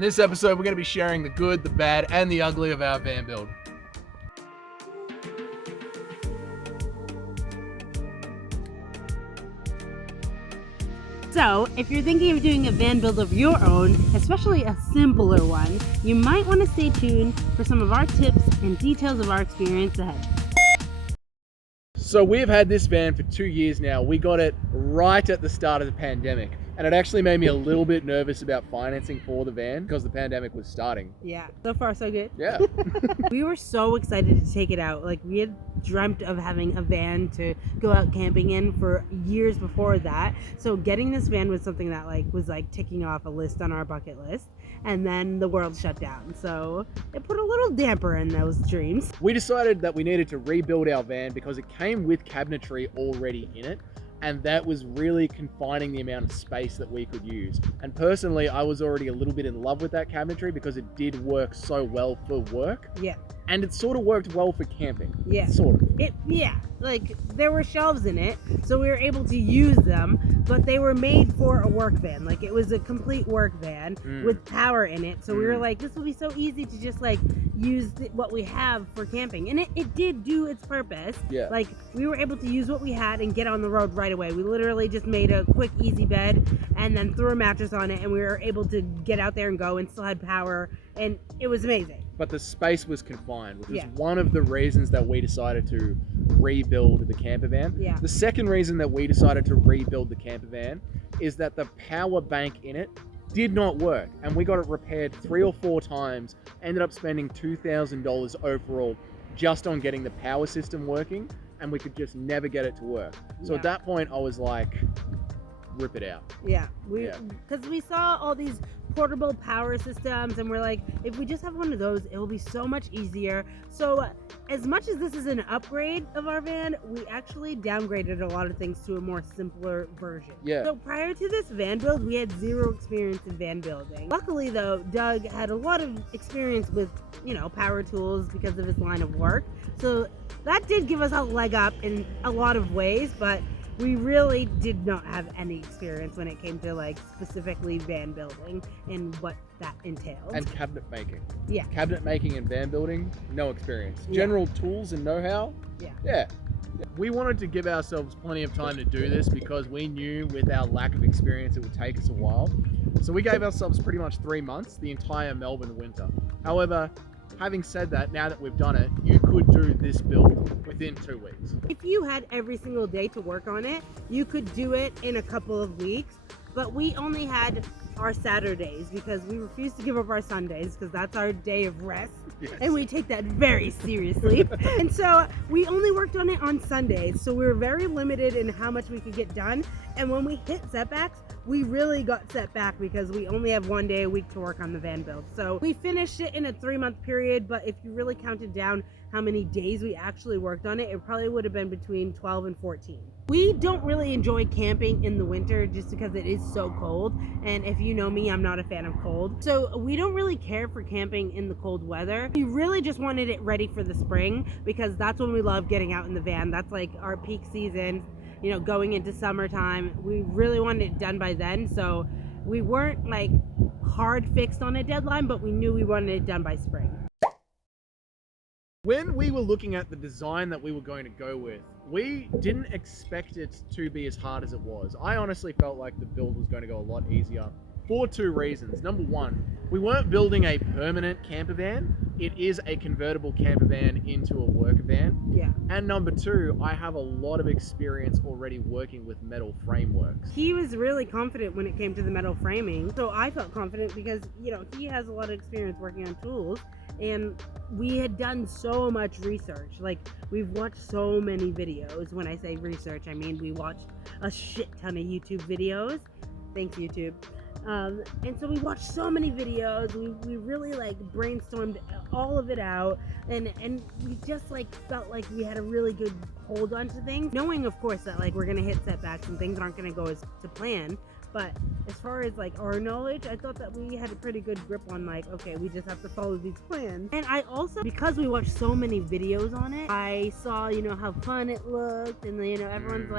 In this episode, we're going to be sharing the good, the bad, and the ugly of our van build. So, if you're thinking of doing a van build of your own, especially a simpler one, you might want to stay tuned for some of our tips and details of our experience ahead. So we've had this van for 2 years now. We got it right at the start of the pandemic. And it actually made me a little bit nervous about financing for the van because the pandemic was starting. Yeah, so far so good. Yeah. We were so excited to take it out. Like, we had dreamt of having a van to go out camping in for years before that. So getting this van was something that was ticking off a list on our bucket list. And then the world shut down. So it put a little damper in those dreams. We decided that we needed to rebuild our van because it came with cabinetry already in it. And that was really confining the amount of space that we could use. And personally, I was already a little bit in love with that cabinetry because it did work so well for work. Yeah. And it sort of worked well for camping. Yeah. Sort of. There were shelves in it, so we were able to use them, but they were made for a work van. Like, it was a complete work van with power in it. So we were like, this will be so easy to just use what we have for camping. And it did do its purpose. Yeah. Like, we were able to use what we had and get on the road right away. We literally just made a quick, easy bed and then threw a mattress on it, and we were able to get out there and go and still had power, and it was amazing. But the space was confined, which was one of the reasons that we decided to rebuild the camper van. Yeah. The second reason that we decided to rebuild the camper van is that the power bank in it did not work, and we got it repaired 3 or 4 times, ended up spending $2,000 overall just on getting the power system working, and we could just never get it to work. So at that point, I was like, rip it out. Because we saw all these portable power systems, and we're like, if we just have one of those, it will be so much easier. So as much as this is an upgrade of our van, we actually downgraded a lot of things to a more simpler version. So prior to this van build, we had 0 experience in van building. Luckily though, Doug had a lot of experience with power tools because of his line of work, so that did give us a leg up in a lot of ways, but we really did not have any experience when it came to specifically van building and what that entailed. And cabinet making. Yeah. Cabinet making and van building, no experience. General tools and know-how. Yeah. We wanted to give ourselves plenty of time to do this because we knew with our lack of experience it would take us a while. So we gave ourselves pretty much 3 months, the entire Melbourne winter. However, having said that, now that we've done it, you could do this build within 2 weeks. If you had every single day to work on it, you could do it in a couple of weeks, but we only had our Saturdays because we refuse to give up our Sundays because that's our day of rest. Yes. And we take that very seriously. And so we only worked on it on Sundays, so we were very limited in how much we could get done. And when we hit setbacks, we really got set back because we only have 1 day a week to work on the van build. So we finished it in a 3-month period, but if you really counted down how many days we actually worked on it, it probably would have been between 12 and 14. We don't really enjoy camping in the winter just because it is so cold. And if you know me, I'm not a fan of cold. So we don't really care for camping in the cold weather. We really just wanted it ready for the spring because that's when we love getting out in the van. That's our peak season. Going into summertime, we really wanted it done by then. So we weren't hard fixed on a deadline, but we knew we wanted it done by spring. When we were looking at the design that we were going to go with, we didn't expect it to be as hard as it was. I honestly felt like the build was going to go a lot easier for 2 reasons. Number 1, we weren't building a permanent camper van. It is a convertible camper van into a work van. Yeah. And number 2, I have a lot of experience already working with metal frameworks. He was really confident when it came to the metal framing. So I felt confident because, he has a lot of experience working on tools. And we had done so much research. We've watched so many videos. When I say research, I mean we watched a shit ton of YouTube videos. Thanks, YouTube. And so we watched so many videos. We really brainstormed all of it out, and we just felt like we had a really good hold on to things, knowing of course that we're gonna hit setbacks and things aren't gonna go as to plan. But as far as our knowledge, I thought that we had a pretty good grip on okay, we just have to follow these plans. And I also, because we watched so many videos on it, I saw how fun it looked, and everyone's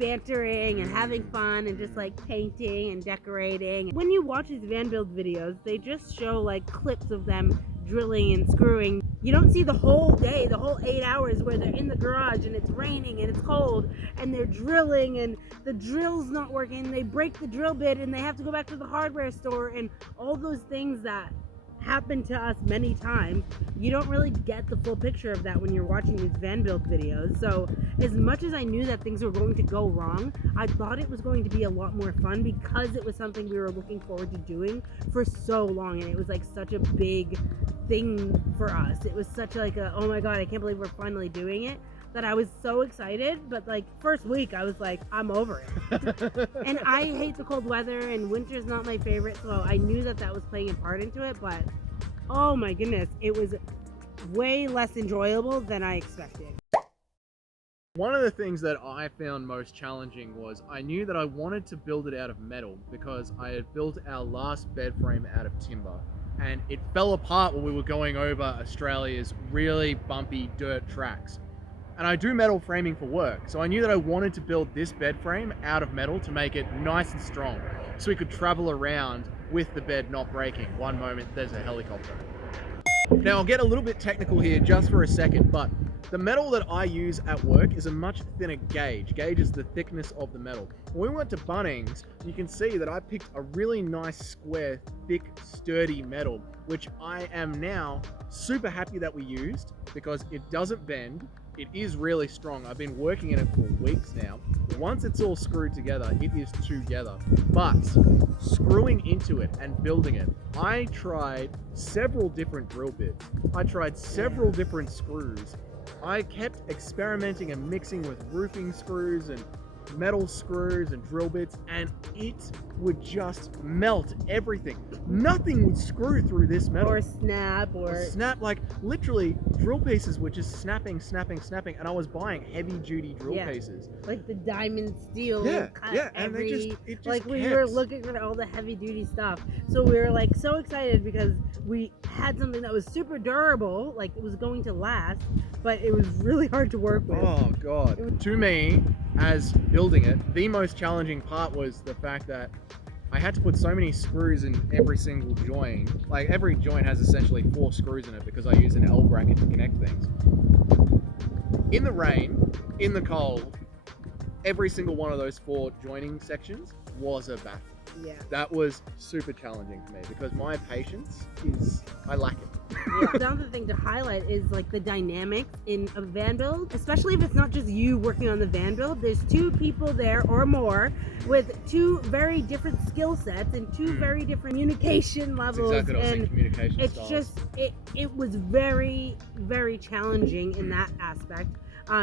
bantering and having fun and just like painting and decorating. When you watch these van build videos, they just show like clips of them drilling and screwing. You don't see the whole day, the whole 8 hours where they're in the garage and it's raining and it's cold and they're drilling and the drill's not working. They break the drill bit and they have to go back to the hardware store, and all those things that happen to us many times. You don't really get the full picture of that when you're watching these van build videos. So as much as I knew that things were going to go wrong, I thought it was going to be a lot more fun because it was something we were looking forward to doing for so long, and it was like such a big thing for us. It was such like a, oh my god, I can't believe we're finally doing it, that I was so excited. But like first week I was like, I'm over it. And I hate the cold weather and winter's not my favorite, so I knew that that was playing a part into it. But oh my goodness, it was way less enjoyable than I expected. One of the things that I found most challenging was I knew that I wanted to build it out of metal because I had built our last bed frame out of timber, and it fell apart when we were going over Australia's really bumpy dirt tracks. And I do metal framing for work, so I knew that I wanted to build this bed frame out of metal to make it nice and strong so we could travel around with the bed not breaking. One moment there's a helicopter. Now I'll get a little bit technical here just for a second, but the metal that I use at work is a much thinner gauge. Gauge is the thickness of the metal. When we went to Bunnings, you can see that I picked a really nice square, thick, sturdy metal, which I am now super happy that we used because it doesn't bend. It is really strong. I've been working in it for weeks now. Once it's all screwed together, it is together. But screwing into it and building it, I tried several different drill bits. I tried several different screws. I kept experimenting and mixing with roofing screws and metal screws and drill bits, and it would just melt everything. Nothing would screw through this metal. Or snap, like literally drill pieces were just snapping, and I was buying heavy duty drill pieces. Like the diamond steel cut and it just like we were looking at all the heavy duty stuff. So we were like so excited because we had something that was super durable, like it was going to last, but it was really hard to work with. Oh god. To me, as building it, the most challenging part was the fact that I had to put so many screws in every single joint. Like every joint has essentially 4 screws in it because I use an L bracket to connect things. In the rain, in the cold, every single one of those 4 joining sections was a battle. Yeah. That was super challenging for me because my patience is, I lack it. Yeah. Another thing to highlight is like the dynamics in a van build, especially if it's not just you working on the van build. There's 2 people there or more with 2 very different skill sets and 2 very different communication levels. That's exactly what I was saying, communication it's styles. just it was very, very challenging in that aspect.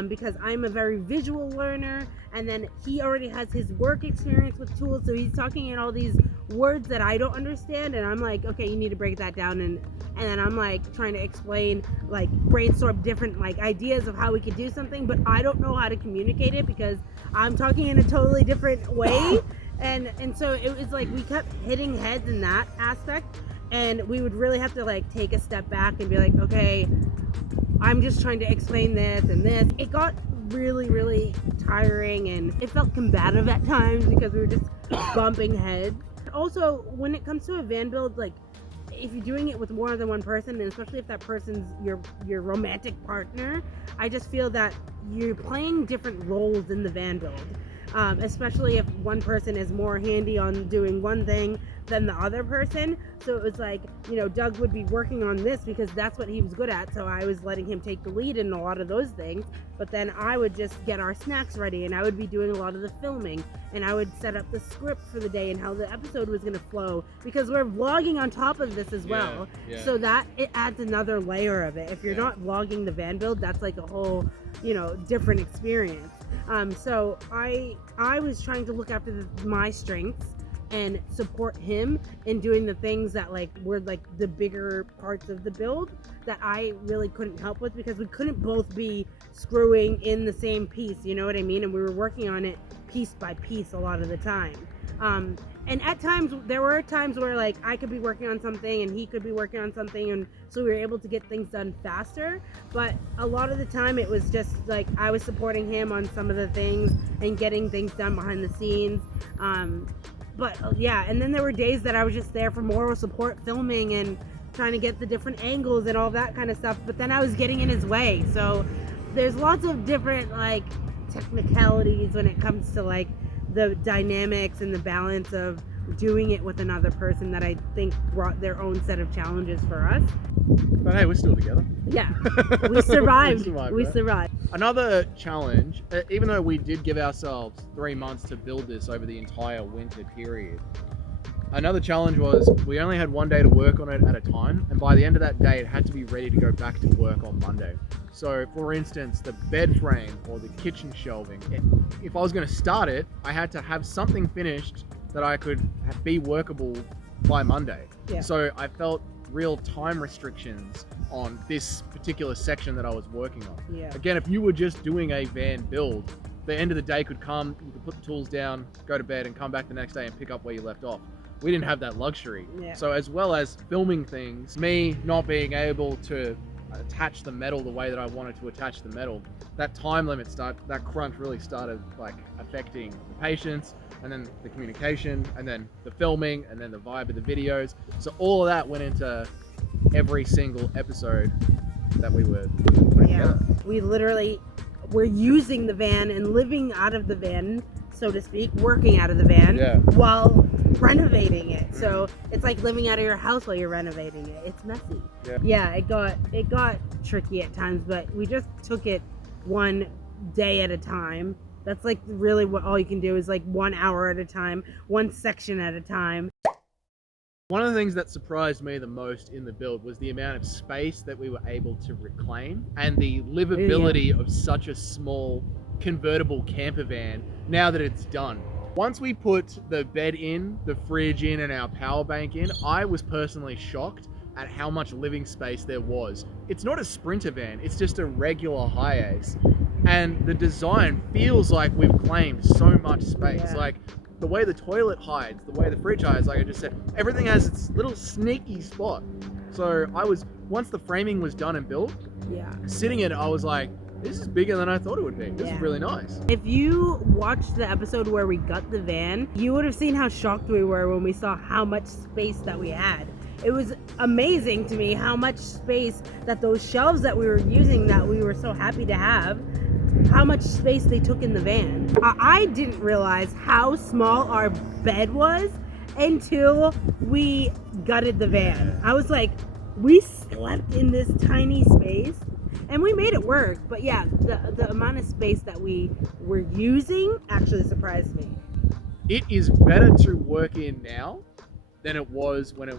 Because I'm a very visual learner, and then he already has his work experience with tools, so he's talking in all these words that I don't understand, and I'm like, okay, you need to break that down, and then I'm like trying to explain, like brainstorm different like ideas of how we could do something, but I don't know how to communicate it because I'm talking in a totally different way, and so it was like we kept hitting heads in that aspect, and we would really have to like take a step back and be like, okay, I'm just trying to explain this and this. It got really, really tiring, and it felt combative at times because we were just bumping heads. Also, when it comes to a van build, like if you're doing it with more than one person, and especially if that person's your romantic partner, I just feel that you're playing different roles in the van build. Especially if one person is more handy on doing one thing than the other person. So it was like, you know, Doug would be working on this because that's what he was good at, so I was letting him take the lead in a lot of those things, but then I would just get our snacks ready, and I would be doing a lot of the filming, and I would set up the script for the day and how the episode was going to flow, because we're vlogging on top of this as well. So that it adds another layer of it. If you're not vlogging the van build, that's like a whole, you know, different experience. So I was trying to look after my strengths and support him in doing the things that like were like the bigger parts of the build that I really couldn't help with because we couldn't both be screwing in the same piece, you know what I mean? And we were working on it piece by piece a lot of the time. And at times, there were times where like I could be working on something and he could be working on something, and so we were able to get things done faster. But a lot of the time it was just like I was supporting him on some of the things and getting things done behind the scenes. But yeah, and then there were days that I was just there for moral support, filming and trying to get the different angles and all that kind of stuff. But then I was getting in his way. So there's lots of different like technicalities when it comes to like the dynamics and the balance of doing it with another person that I think brought their own set of challenges for us. But hey, we're still together. Yeah, we survived. We right? survived. Another challenge, even though we did give ourselves 3 months to build this over the entire winter period, another challenge was we only had 1 day to work on it at a time, and by the end of that day it had to be ready to go back to work on Monday. So for instance, the bed frame or the kitchen shelving, if I was going to start it, I had to have something finished that I could be workable by Monday. Yeah. So I felt real time restrictions on this particular section that I was working on. Yeah. Again, if you were just doing a van build, the end of the day could come, you could put the tools down, go to bed and come back the next day and pick up where you left off. We didn't have that luxury. Yeah. So as well as filming things, me not being able to attach the metal the way that I wanted to attach the metal, that time limit that crunch really started like affecting the patience, and then the communication, and then the filming, and then the vibe of the videos. So all of that went into every single episode that we were putting together. We literally were using the van and living out of the van, so to speak, working out of the van while renovating it. So it's like living out of your house while you're renovating it. It's messy. Yeah, it got tricky at times, but we just took it 1 day at a time. That's like really what all you can do is like 1 hour at a time, one section at a time. One of the things that surprised me the most in the build was the amount of space that we were able to reclaim and the livability of such a small convertible camper van now that it's done. Once we put the bed in, the fridge in, and our power bank in, I was personally shocked at how much living space there was. It's not a Sprinter van, it's just a regular Hi-Ace. And the design feels like we've claimed so much space. Like the way the toilet hides, the way the fridge hides, like I just said, everything has its little sneaky spot. So once the framing was done and built, sitting in it, I was like, this is bigger than I thought it would be. This is really nice. If you watched the episode where we got the van, you would have seen how shocked we were when we saw how much space that we had. It was amazing to me how much space that those shelves that we were using, that we were so happy to have, how much space they took in the van. I didn't realize how small our bed was until we gutted the van. I was like, we slept in this tiny space and we made it work. But yeah, the amount of space that we were using actually surprised me. It is better to work in now than it was when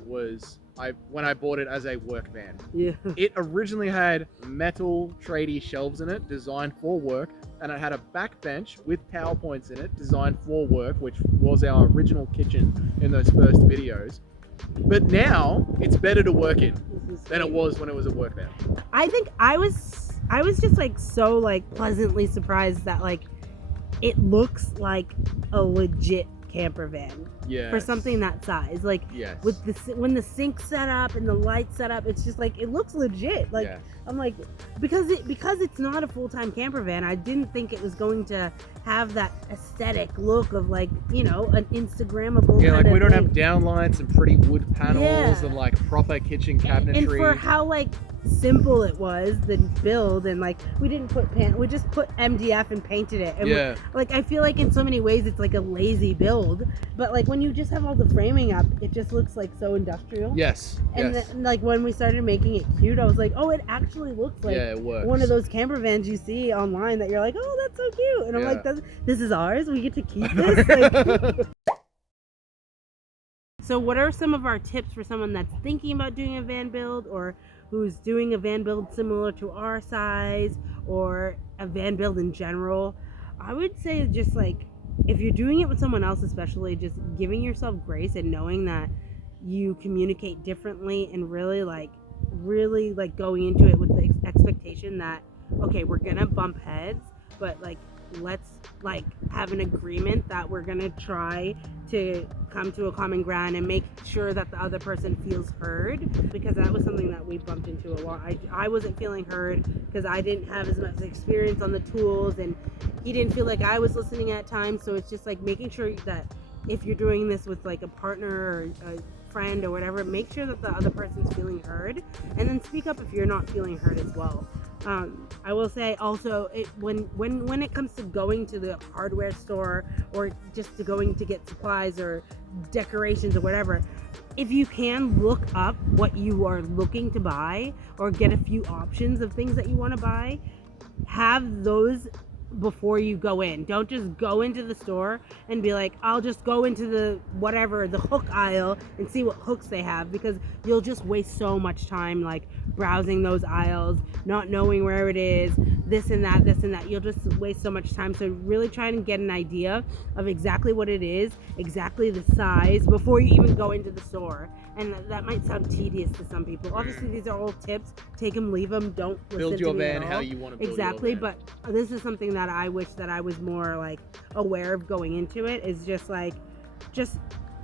I bought it as a work van. Yeah. It originally had metal tradie shelves in it, designed for work, and it had a back bench with PowerPoints in it, designed for work, which was our original kitchen in those first videos. But now it's better to work in than it was when it was a work van. I think I was just like so like pleasantly surprised that like it looks like a legit camper van for something that size. Like with when the sink's set up and the lights set up, it's just like it looks legit. Like I'm like, because it's not a full-time camper van, I didn't think it was going to have that aesthetic look of like, you know, an Instagrammable like we don't thing. have downlights and pretty wood panels and like proper kitchen cabinetry. And for how like simple it was, the build, and like we didn't put we just put MDF and painted it, and like I feel like in so many ways it's like a lazy build, but like when you just have all the framing up, it just looks like so industrial. And then, like when we started making it cute, I was like, oh, it actually looks like it works. One of those camper vans you see online that you're like, oh, that's so cute, and I'm like, this is ours, we get to keep this. Like, so what are some of our tips for someone that's thinking about doing a van build, or who's doing a van build similar to our size, or a van build in general? I would say just like, if you're doing it with someone else, especially, just giving yourself grace and knowing that you communicate differently, and really going into it with the expectation that, okay, we're gonna bump heads, but like let's like have an agreement that we're gonna try to come to a common ground and make sure that the other person feels heard, because that was something that we bumped into a lot. I wasn't feeling heard because I didn't have as much experience on the tools, and he didn't feel like I was listening at times. So it's just like making sure that if you're doing this with like a partner or a friend or whatever, make sure that the other person's feeling heard, and then speak up if you're not feeling heard as well. I will say also, when it comes to going to the hardware store or just to going to get supplies or decorations or whatever, if you can look up what you are looking to buy or get a few options of things that you want to buy, have those before you go in. Don't just go into the store and be like, I'll just go into the hook aisle and see what hooks they have, because you'll just waste so much time like browsing those aisles, not knowing where it is, this and that. You'll just waste so much time. So really try and get an idea of exactly what it is, exactly the size before you even go into the store. And that might sound tedious to some people. Obviously, these are all tips. Take them, leave them. Don't listen build your to me van at all. how you want to build exactly, your van. But this is something that I wish that I was more like aware of going into it, is just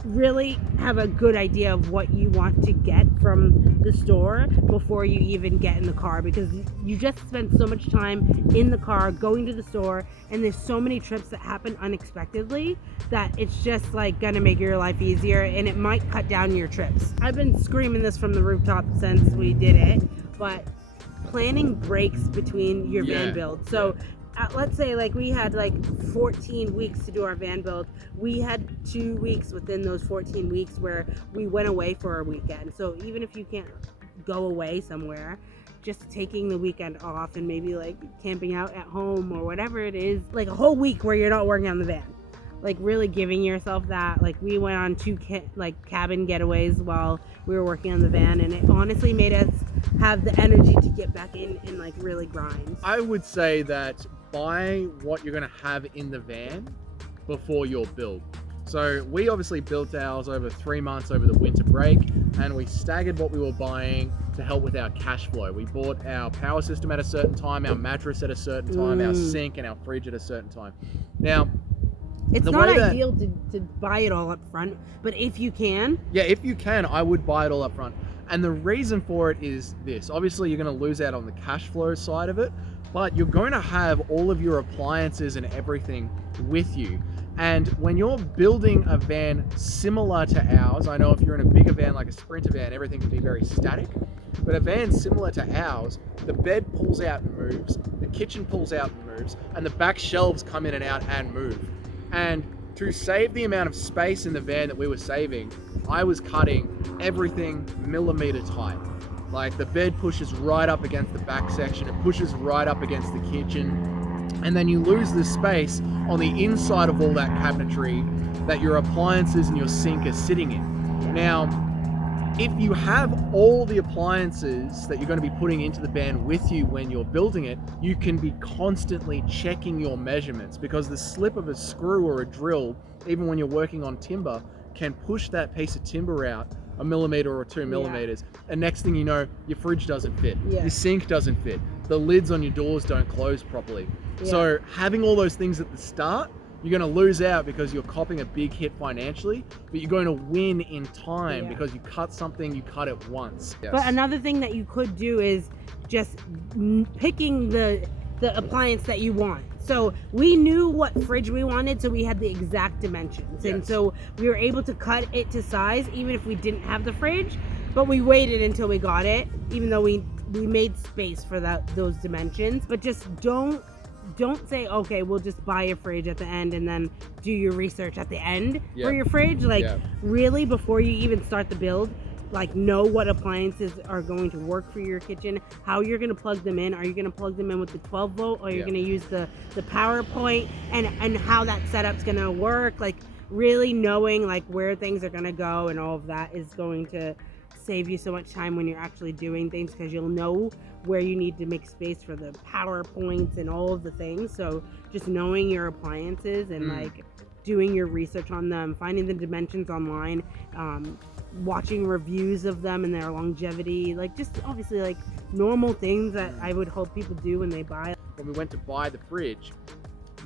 really have a good idea of what you want to get from the store before you even get in the car, because you just spend so much time in the car going to the store, and there's so many trips that happen unexpectedly that it's just like gonna make your life easier, and it might cut down your trips. I've been screaming this from the rooftop since we did it, but planning breaks between your van build. So let's say like we had like 14 weeks to do our van build. We had 2 weeks within those 14 weeks where we went away for a weekend. So even if you can't go away somewhere, just taking the weekend off and maybe like camping out at home or whatever it is, like a whole week where you're not working on the van, like really giving yourself that. Like we went on 2 cabin getaways while we were working on the van, and it honestly made us have the energy to get back in and like really grind. I would say that buy what you're going to have in the van before your build. So we obviously built ours over 3 months over the winter break, and we staggered what we were buying to help with our cash flow. We bought our power system at a certain time, our mattress at a certain time, our sink and our fridge at a certain time. Now, it's not ideal to buy it all up front, but if you can. Yeah, if you can, I would buy it all up front. And the reason for it is this. Obviously, you're going to lose out on the cash flow side of it, but you're going to have all of your appliances and everything with you. And when you're building a van similar to ours, I know if you're in a bigger van like a Sprinter van, everything can be very static. But a van similar to ours, the bed pulls out and moves, the kitchen pulls out and moves, and the back shelves come in and out and move. And to save the amount of space in the van that we were saving, I was cutting everything millimeter tight. Like the bed pushes right up against the back section, it pushes right up against the kitchen, and then you lose the space on the inside of all that cabinetry that your appliances and your sink are sitting in. Now, if you have all the appliances that you're going to be putting into the van with you when you're building it, you can be constantly checking your measurements, because the slip of a screw or a drill, even when you're working on timber, can push that piece of timber out a millimeter or 2 millimeters. And next thing you know, your fridge doesn't fit, your sink doesn't fit, the lids on your doors don't close properly. So having all those things at the start, you're going to lose out because you're copping a big hit financially, but you're going to win in time because you cut something, you cut it once. But another thing that you could do is just picking the appliance that you want. So we knew what fridge we wanted, so we had the exact dimensions. And so we were able to cut it to size even if we didn't have the fridge, but we waited until we got it, even though we made space for those dimensions. But just don't say, okay, we'll just buy a fridge at the end and then do your research at the end for your fridge. Like really, before you even start the build, like know what appliances are going to work for your kitchen, how you're going to plug them in. Are you going to plug them in with the 12 volt or you're going to use the power point, and how that setup's going to work. Like really knowing like where things are going to go and all of that is going to save you so much time when you're actually doing things, because you'll know where you need to make space for the power points and all of the things. So just knowing your appliances and like doing your research on them, finding the dimensions online, watching reviews of them and their longevity, like just obviously like normal things that I would hope people do when they buy. When we went to buy the fridge,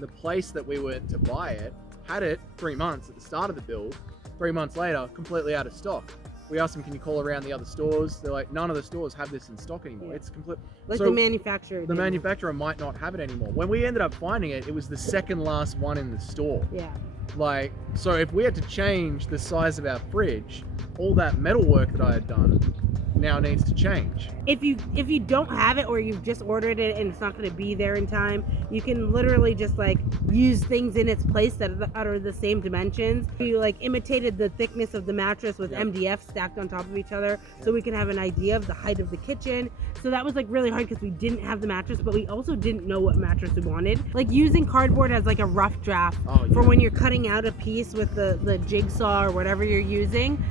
the place that we were to buy it had it 3 months at the start of the build. 3 months later, completely out of stock. We asked them, can you call around the other stores? They're like, none of the stores have this in stock anymore. It's complete. Like so the manufacturer. The manufacturer might not have it anymore. When we ended up finding it, it was the second last one in the store. Yeah. Like, so if we had to change the size of our fridge, all that metal work that I had done now needs to change. If you don't have it, or you've just ordered it and it's not going to be there in time, you can literally just like use things in its place that are the same dimensions. We like imitated the thickness of the mattress with MDF stacked on top of each other, so we can have an idea of the height of the kitchen. So that was like really hard because we didn't have the mattress, but we also didn't know what mattress we wanted. Like using cardboard as like a rough draft for when you're cutting out a piece with the jigsaw or whatever you're using.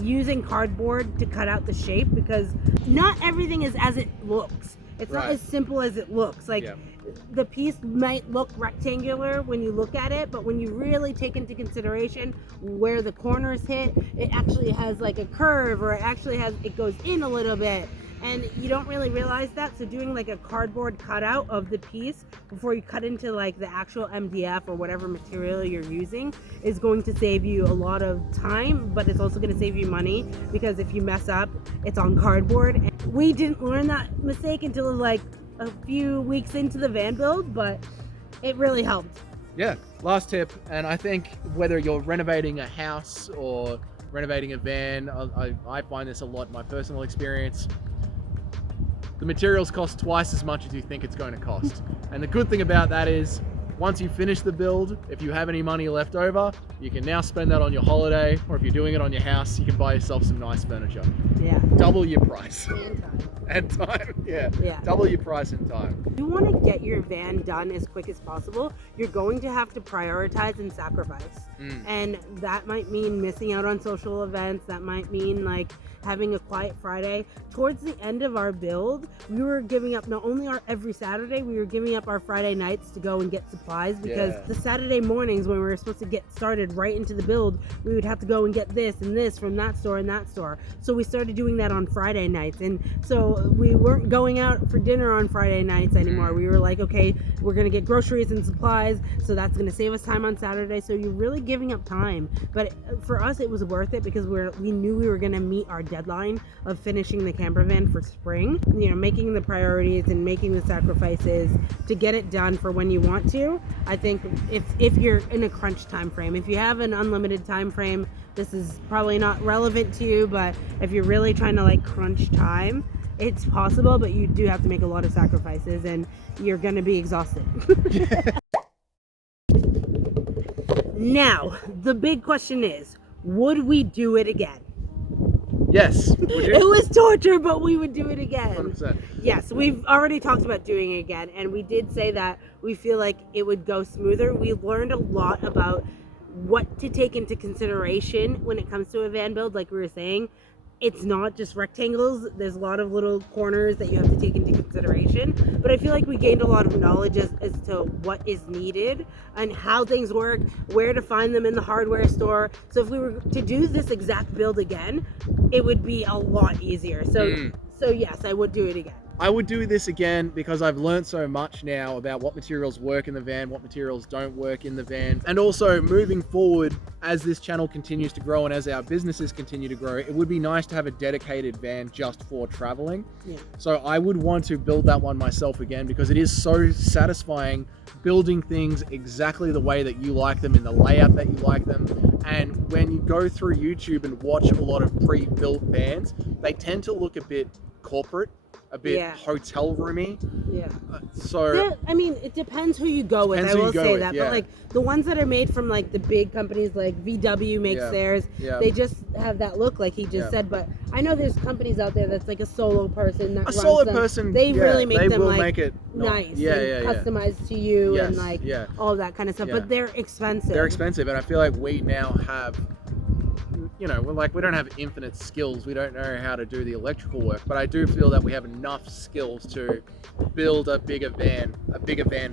Using cardboard to cut out the shape, because not everything is as it looks. It's not as simple as it looks. Like the piece might look rectangular when you look at it, but when you really take into consideration where the corners hit, it actually has like a curve, or it goes in a little bit. And you don't really realize that, so doing like a cardboard cutout of the piece before you cut into like the actual MDF or whatever material you're using is going to save you a lot of time, but it's also going to save you money, because if you mess up, it's on cardboard. And we didn't learn that mistake until like a few weeks into the van build, but it really helped. Yeah, last tip, and I think whether you're renovating a house or renovating a van, I find this a lot in my personal experience. The materials cost twice as much as you think it's going to cost. And the good thing about that is, once you finish the build, if you have any money left over, you can now spend that on your holiday, or if you're doing it on your house, you can buy yourself some nice furniture. Yeah. Double your price. And time. And time, yeah. Double your price and time. If you want to get your van done as quick as possible, you're going to have to prioritize and sacrifice. And that might mean missing out on social events. That might mean like having a quiet Friday. Towards the end of our build, we were giving up not only our every Saturday, we were giving up our Friday nights to go and get supplies, because the Saturday mornings when we were supposed to get started right into the build, we would have to go and get this and this from that store and that store. So we started doing that on Friday nights. And so we weren't going out for dinner on Friday nights anymore. We were like, okay, we're going to get groceries and supplies, so that's going to save us time on Saturday. So you're really giving up time. But for us, it was worth it, because we knew we were going to meet our deadline of finishing the camper van for spring. You know, making the priorities and making the sacrifices to get it done for when you want to. I think if you're in a crunch time frame, if you have an unlimited time frame, this is probably not relevant to you, but if you're really trying to like crunch time, it's possible, but you do have to make a lot of sacrifices, and you're going to be exhausted. Now, the big question is, would we do it again? Yes. Would you? It was torture, but we would do it again. 100%. Yes, we've already talked about doing it again, and we did say that we feel like it would go smoother. We learned a lot about what to take into consideration when it comes to a van build. Like we were saying, it's not just rectangles. There's a lot of little corners that you have to take into consideration. But I feel like we gained a lot of knowledge as to what is needed and how things work, where to find them in the hardware store. So if we were to do this exact build again, it would be a lot easier. So yes, I would do it again. I would do this again because I've learned so much now about what materials work in the van, what materials don't work in the van. And also moving forward, as this channel continues to grow and as our businesses continue to grow, it would be nice to have a dedicated van just for traveling. Yeah. So I would want to build that one myself again, because it is so satisfying building things exactly the way that you like them, in the layout that you like them. And when you go through YouTube and watch a lot of pre-built vans, they tend to look a bit corporate, a bit hotel roomy. Yeah. I mean, it depends who you go with. I will say that. But like the ones that are made from like the big companies, like VW makes theirs, they just have that look, like he just said. But I know there's companies out there that's like a solo person that runs them. They really make them like make it nice and customized to you and like all that kind of stuff. But they're expensive. They're expensive, and I feel like we now have, you know, we don't have infinite skills. We don't know how to do the electrical work, but I do feel that we have enough skills to build a bigger van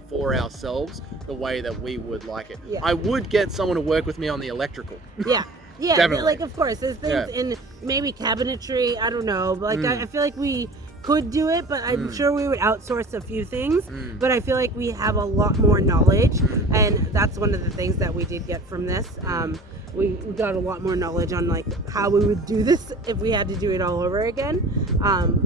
for ourselves the way that we would like it. I would get someone to work with me on the electrical. Yeah, definitely. Like of course, there's things in maybe cabinetry. I don't know, but like I feel like we could do it, but I'm sure we would outsource a few things. But I feel like we have a lot more knowledge, and that's one of the things that we did get from this. We got a lot more knowledge on like how we would do this if we had to do it all over again.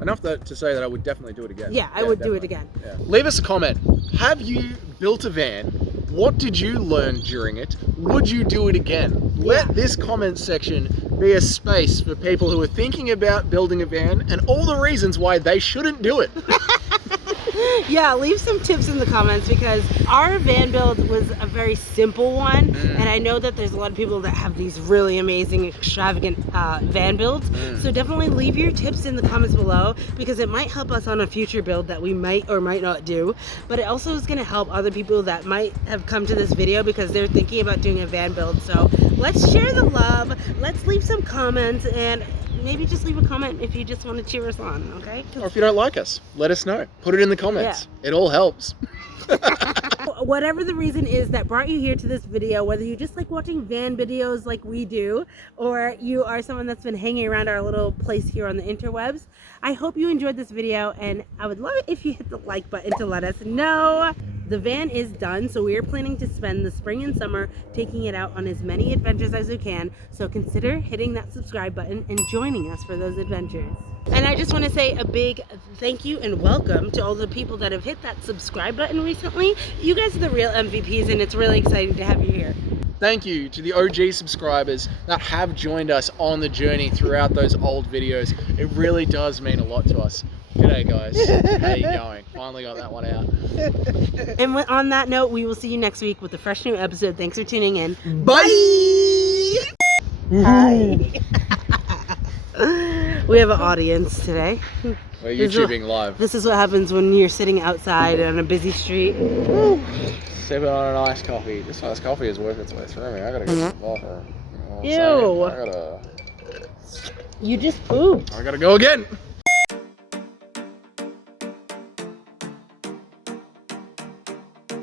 Enough to say that I would definitely do it again. Yeah, I would do it again. Yeah. Leave us a comment. Have you built a van? What did you learn during it? Would you do it again? Let this comment section be a space for people who are thinking about building a van and all the reasons why they shouldn't do it. Yeah, leave some tips in the comments, because our van build was a very simple one, and I know that there's a lot of people that have these really amazing, extravagant van builds. So definitely leave your tips in the comments below, because it might help us on a future build that we might or might not do. But it also is going to help other people that might have come to this video because they're thinking about doing a van build. So let's share the love. Let's leave some comments, and maybe just leave a comment if you just want to cheer us on, okay? Or if you don't like us, let us know. Put it in the comments. Yeah. It all helps. Whatever the reason is that brought you here to this video, whether you just like watching van videos like we do, or you are someone that's been hanging around our little place here on the interwebs, I hope you enjoyed this video, and I would love it if you hit the like button to let us know. The van is done, so we are planning to spend the spring and summer taking it out on as many adventures as we can, so consider hitting that subscribe button and joining us for those adventures. And I just want to say a big thank you and welcome to all the people that have hit that subscribe button recently. You guys are the real MVPs, and it's really exciting to have you here. Thank you to the OG subscribers that have joined us on the journey throughout those old videos. It really does mean a lot to us. G'day guys, how you going? Finally got that one out. And on that note, we will see you next week with a fresh new episode. Thanks for tuning in. Bye! Hi. We have an audience today. We're YouTubing live. This is what happens when you're sitting outside on a busy street. Sipping on an iced coffee. This iced coffee is worth its way through me. I gotta go to the bathroom. Ew. You just pooped. I gotta go again.